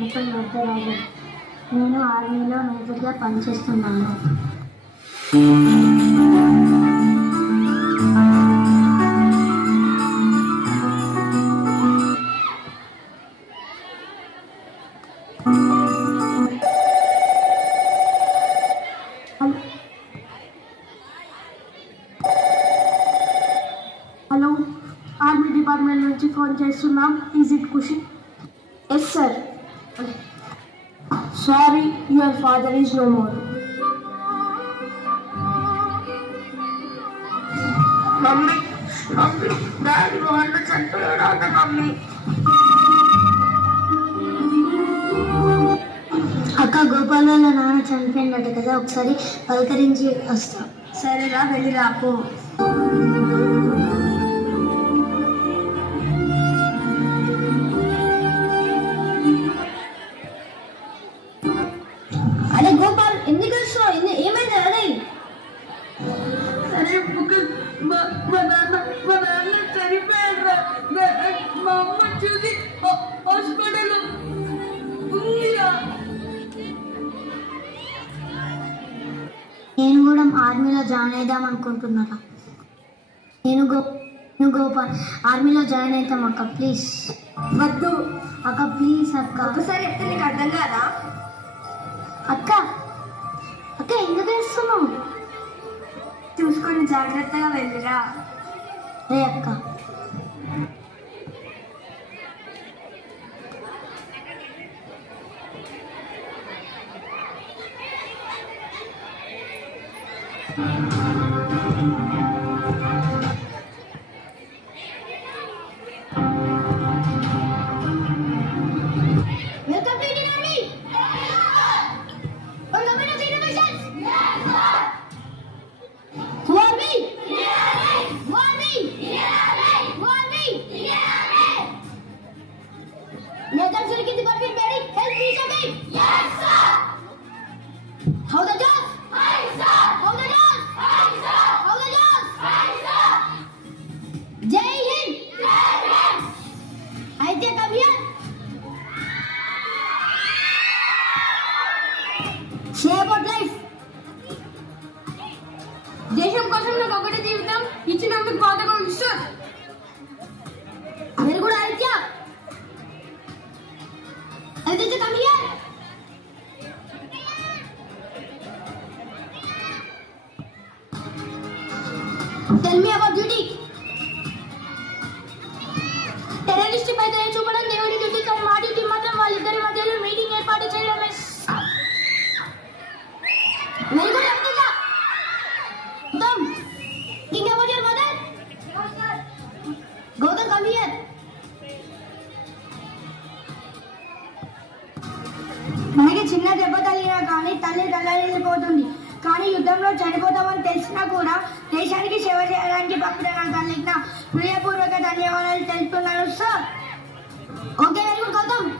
ముఖం వద్దరాజు. నేను ఆర్మీలో మేజర్గా పనిచేస్తున్నాను. హలో, ఆర్మీ డిపార్ట్మెంట్ నుంచి ఫోన్ చేస్తున్నాం. Is it Khushi? Yes sir. Sorry, your father is no more. Mummy, daddy వాళ్ళు చనిపోయాడు మమ్మీ. అక్క, గోపాల్ వాళ్ళ నాన్న చనిపోయినట్టు కదా, ఒకసారి పలకరించి వస్తా. సరేరా, వెళ్ళి రాపో. అరే గోపాల్, ఎందుకు వస్తున్నావు? ఏమైంది? అరే అరే మా నాన్న చనిపోయాడు. మా అమ్మ చూసి హాస్పిటల్ ఉందిరా. నేను కూడా ఆర్మీలో జాయిన్ అవుదాం అనుకుంటున్నారా? నేను గోపాల్ ఆర్మీలో జాయిన్ అవుతాం అక్క, ప్లీజ్. వద్దు అక్క, ప్లీజ్ అక్క. ఒకసారి చెప్తే నీకు అర్థం కాదా? అక్క అక్క ఎందుకు వేస్తున్నావు? చూసుకొని జాగ్రత్తగా వెళ్ళిరా. రే అక్క. దేశం కోసం నాకు ఒకటే జీవితం ఇచ్చినందుకు బాధగా సార్. మీరు కూడా అయితే tell me about duty. Terrorist పై దయ చూపడం దేవుని డ్యూటీ, కానీ మా డ్యూటీ మాత్రం వాళ్ళిద్దరి మధ్యలో మీటింగ్ ఏర్పాటు చేయడమే. Very good. మనకి చిన్న దెబ్బ తగిలినా కానీ తల్లి తల్లడిల్లిపోతుంది. కానీ యుద్ధంలో చనిపోతామని తెలిసినా కూడా దేశానికి సేవ చేయడానికి పంపిన నా తల్లికి నా హృదయపూర్వక ధన్యవాదాలు తెలుపుతున్నాను sir. Okay, very good Gautam.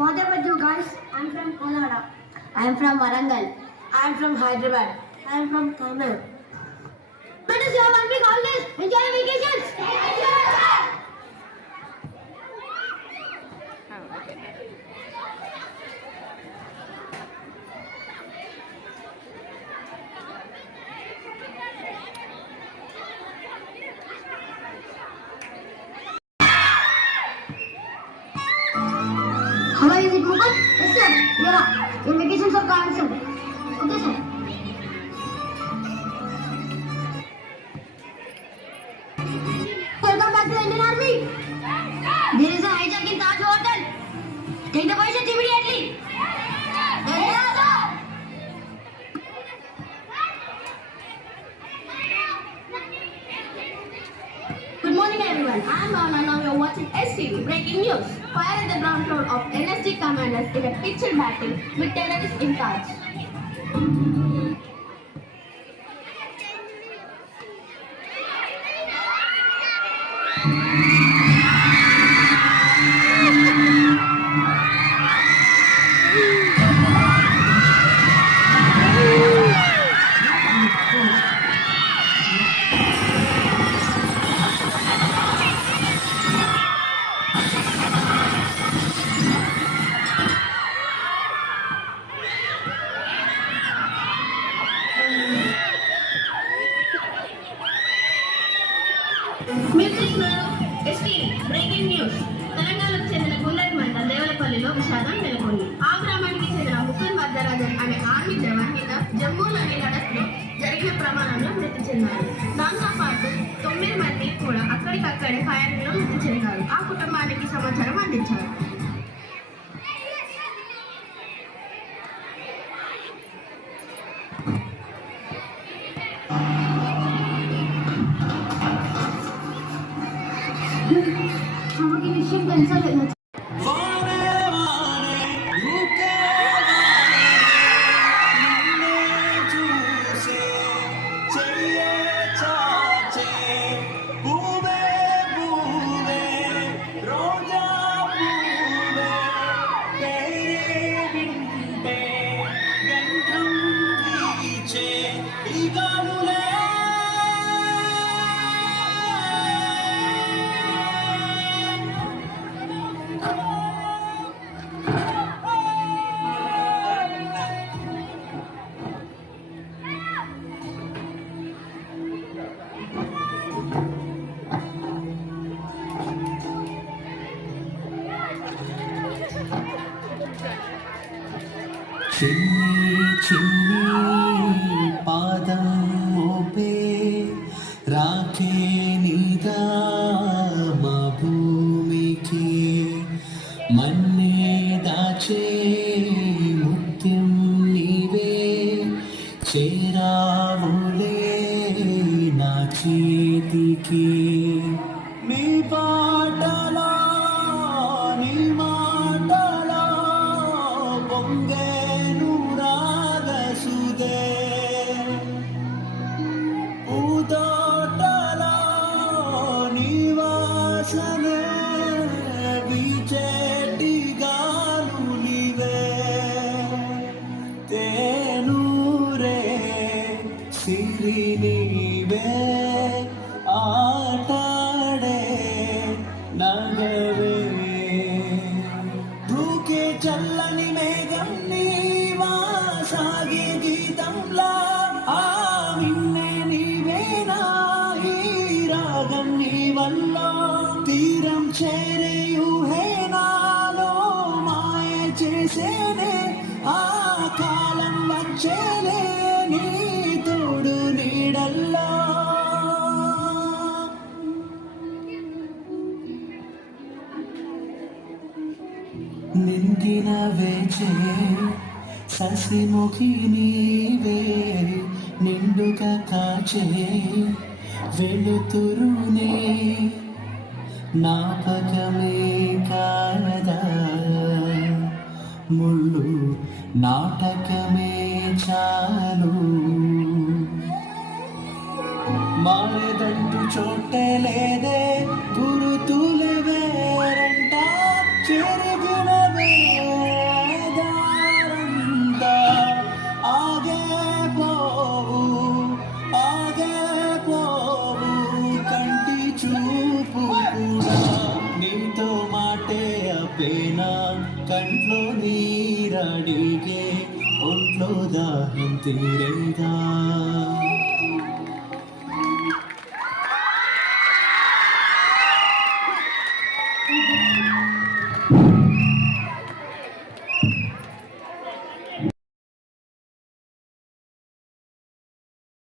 What about you guys? I'm from Kannada. I'm from Warangal. I'm from Hyderabad. I'm from Tamil. Let us have one big holidays. Enjoy your vacations. Thank you. Hello, is it Mukul? Yes, sir. Yeah. Your vacations are cancelled. Okay, sir. Welcome back to the Indian Army. There is a hijack in Taj Hotel. Take the positions immediately. everyone, I am Bhavna. Now you are watching STV. Breaking news. Fire at the ground floor of NSD commanders in a pitched battle with terrorists in charge. Music now. STV. Breaking news. తెలంగాణకు చెందిన గుండెట్ మండల దేవలపల్లిలో విషాదం నెలకొంది. ఆ గ్రామానికి చెందిన ముకుల్ వరదరాజన్ అనే army జవాన్ నిన్న జమ్మూలోని లడఖ్లో జరిగిన ప్రమాదంలో మృతి చెందారు. దాంతో పాటు 9 మంది కూడా అక్కడికక్కడే ఫైరింగ్ లో మృతి చెందారు. ఆ కుటుంబానికి సమాచారం అందించారు. ఆమెకి విషయం తెలుసా లేదా? చిన్ని చిన్ని పాదం మోపే రాకే నీదా మా భూమికి మన్నే దాచే ముత్యం నీవే చేరావులే నా చేతికి నీ పాటలో నీ మాటలో పొంగేను రాగసుదే పూతోటలో నీ వాసనే వీచేటి గాలులివే తేనూరే సిరి నీవే ఆటాడే నగవే దూకే చల్లని మేఘం నీవా సాగే గీతంలా ఆ విన్నే నీవేనా ఈ రాగం నీ వల్ల తీరం చేరేయుహే నాలో మాయ చేసేనే ఆ కాలం వచ్చేలే నీ తోడు నీడల్లా నిందిన వేచే ససిముఖి నీవే నిండుగా కాచే వెలుతురునే నాపకమే కాదా ముళ్ళు నాటకమే చాలు మారేదంటూ చోటే లేదే గురుతులే వేరంట చెరుగున వేదారంతా ఆగే పోవు కంటి చూపు కూడా నీతో మాటే అప్పేనా కంట్లో నీరడిగే ఒంట్లో దాహం తీరేదా